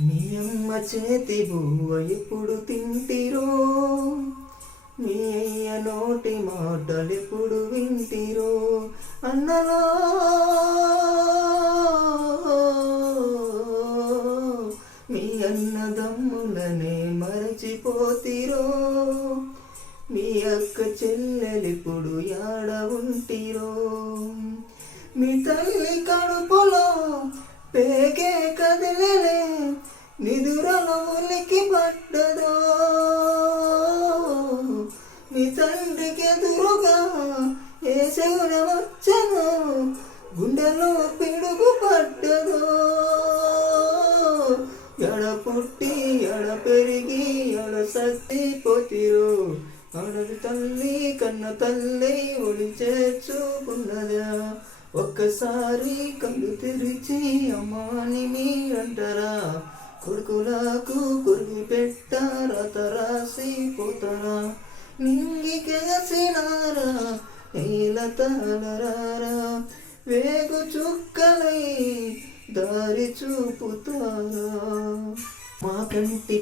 మీ అమ్మ చేతి బువ్వ ఎప్పుడు తింటిరో? మీ అయ్య నోటి మాటలు ఎప్పుడు వింటిరో? అన్నలో మీ అన్నదమ్ములనే మరచిపోతిరో? మీ అక్క చెల్లెలిప్పుడు యాడ ఉంటిరో? మీ తల్లి కడుపులో పేగే కదే నిదురలో పడ్డదో మీ తండ్రికి ఎదురుగా ఏ శివున వచ్చను. గుండెలో పిడుగు పడ్డదో ఎడ పుట్టి ఎడ పెరిగి ఎడ సత్తి పోతిరు. అడవి తల్లి కన్న తల్లి ఒడి చేర్చుకున్నదా. ఒక్కసారి కళ్ళు తెరిచి అమ్మాని మీరంటారా కొడుకులకు కొరికి పెట్ట తరాసి పోతరా? నింగి కేసినారా? నీల తలరారా? వేగు చుక్కలై దారి చూపుతారా? మా కంటి